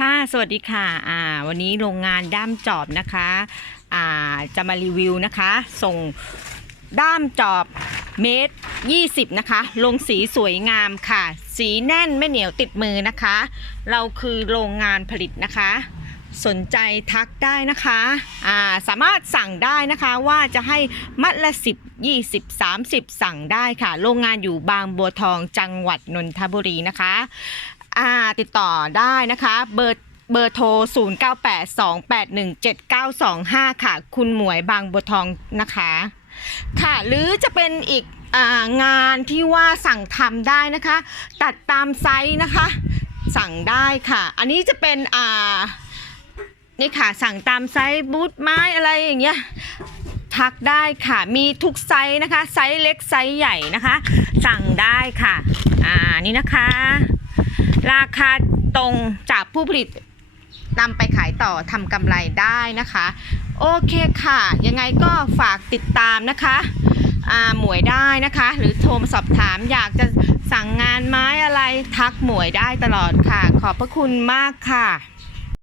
ค่ะ สวัสดีค่ะ อ่า วันนี้โรงงานด้ามจอบนะคะ อ่า จะมารีวิวนะคะ ส่งด้ามจอบเมตร 20 นะคะ ลงสีสวยงามค่ะ สีแน่นไม่เหนียวติดมือนะคะ เราคือโรงงานผลิตนะคะ สนใจทักได้นะคะ อ่า สามารถสั่งได้นะคะว่าจะให้มัดละ 10 20 30 สั่งได้ค่ะ โรงงานอยู่บางบัวทองจังหวัดนนทบุรีนะคะ อ่าติดต่อได้นะคะ เบอร์เบอร์โทร 0982817925 ค่ะ คุณหมวยบางบัวทองนะคะ ค่ะ หรือจะเป็นอีกองานที่ว่าสั่งทำได้นะคะ ตัดตามไซส์นะคะ สั่งได้ค่ะ อันนี้จะเป็นอ่านี่ค่ะ สั่งตามไซส์บูทไม้อะไรอย่างเงี้ยทักได้ค่ะ มีทุกไซส์นะคะ ไซส์เล็กไซส์ใหญ่นะคะ สั่งได้ค่ะ อ่า นี่นะคะ ราคาตรงจากผู้ผลิตนำไปขายต่อทำกำไรได้นะคะ โอเคค่ะ ยังไงก็ฝากติดตามนะคะอ่าหมวยได้นะคะ หรือโทรมาสอบถามอยากจะสั่งงานไม้อะไรทักหมวยได้ตลอดค่ะ ขอบพระคุณมากค่ะ